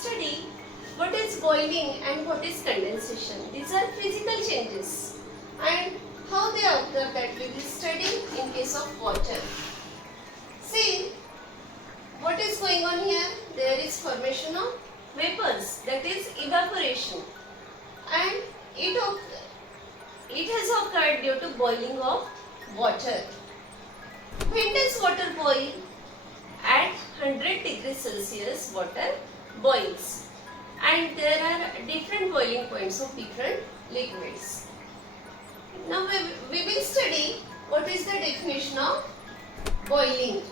study what is boiling and what is condensation. These are physical changes and how they occur, that we will study in case of water. See, what is going on here? There is formation of vapors, that is evaporation, and it has occurred due to boiling of water. When does water boil? At 100 degrees Celsius water boils, and there are different boiling points of different liquids. Now we will study what is the definition of boiling.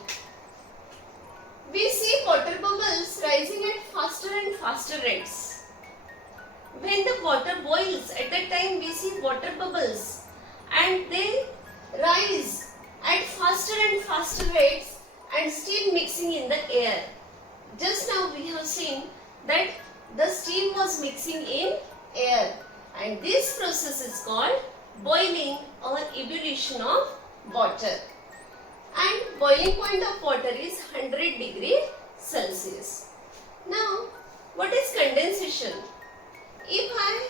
We see water bubbles rising at faster and faster rates. When the water boils, at that time we see water bubbles and they rise at faster and faster rates and still mixing in the air. Just now we have seen that the steam was mixing in air, and this process is called boiling or ebullition of water. And boiling point of water is 100 degrees Celsius. Now, what is condensation? If I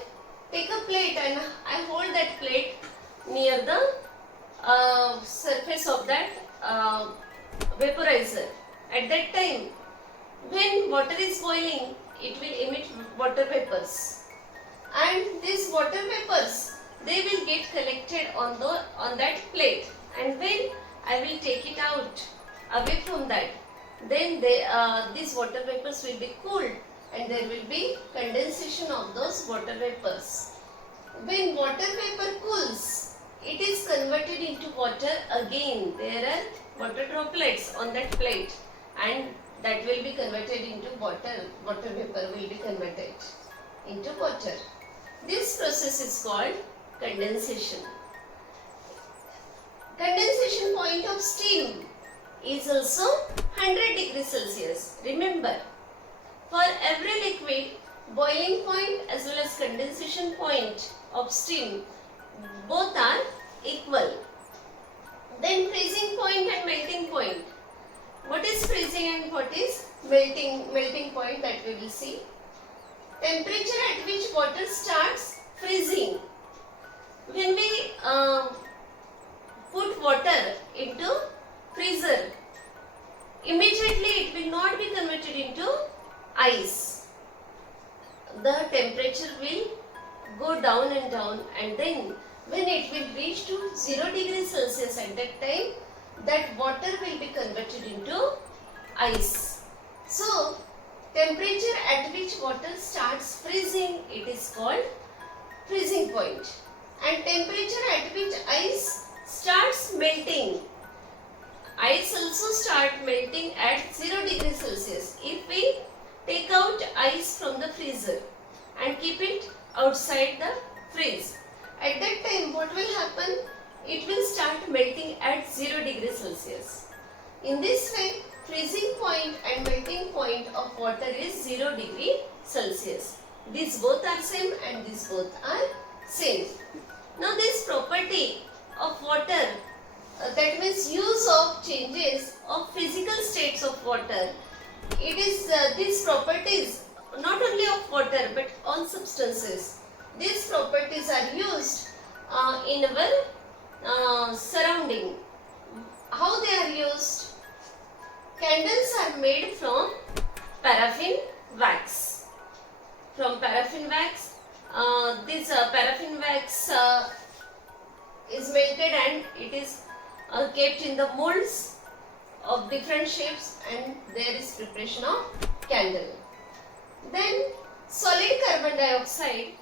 take a plate and I hold that plate near the surface of that vaporizer, at that time when water is boiling, it will emit water vapors, and these water vapors, they will get collected on that plate, and when I will take it out away from that, then these water vapors will be cooled and there will be condensation of those water vapors. When water vapor cools, it is converted into water again. There are water droplets on that plate and that will be converted into water. Water vapor will be converted into water. This process is called condensation. Condensation point of steam is also 100 degrees Celsius. Remember, for every liquid, boiling point as well as condensation point of steam, both are equal. Then freezing point and melting point. What is freezing and what is melting point, that we will see. Temperature at which water starts freezing. When we put water into freezer, immediately it will not be converted into ice. The temperature will go down and down, and then when it will reach to 0 degrees Celsius, at that time that water will be converted into ice. So temperature at which water starts freezing, it is called freezing point. And temperature at which ice starts melting. Ice also start melting at 0 degrees Celsius. If we take out ice from the freezer and keep it outside the freeze, at that time what will happen? It will start melting at 0 degrees Celsius. In this way, freezing point and melting point of water is 0 degree Celsius. These both are same and these both are same. Now this property of water, that means use of changes of physical states of water, it is these properties not only of water but all substances. These properties are used in our surrounding. How they are used? Candles are made from paraffin wax. From paraffin wax, this paraffin wax is melted and it is kept in the molds of different shapes, and there is preparation of candle. Then solid carbon dioxide,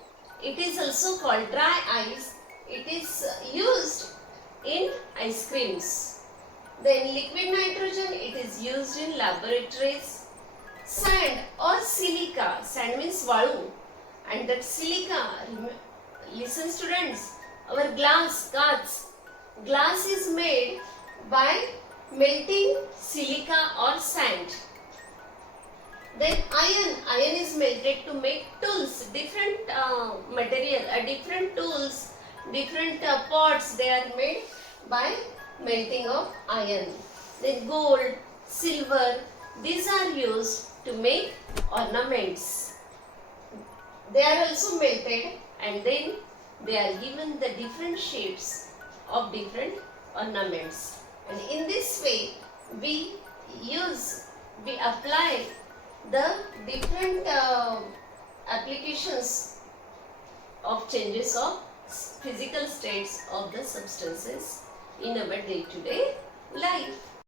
it is also called dry ice. It is used in ice creams. Then liquid nitrogen, it is used in laboratories. Sand or silica, sand means valu, and that silica, listen students, our glass is made by melting silica or sand. Then iron is melted to make tools, different material, different tools, different pots, they are made by melting of iron. Then gold, silver, these are used to make ornaments. They are also melted and then they are given the different shapes of different ornaments. And in this way, we apply the different applications of changes of physical states of the substances in our day-to-day life.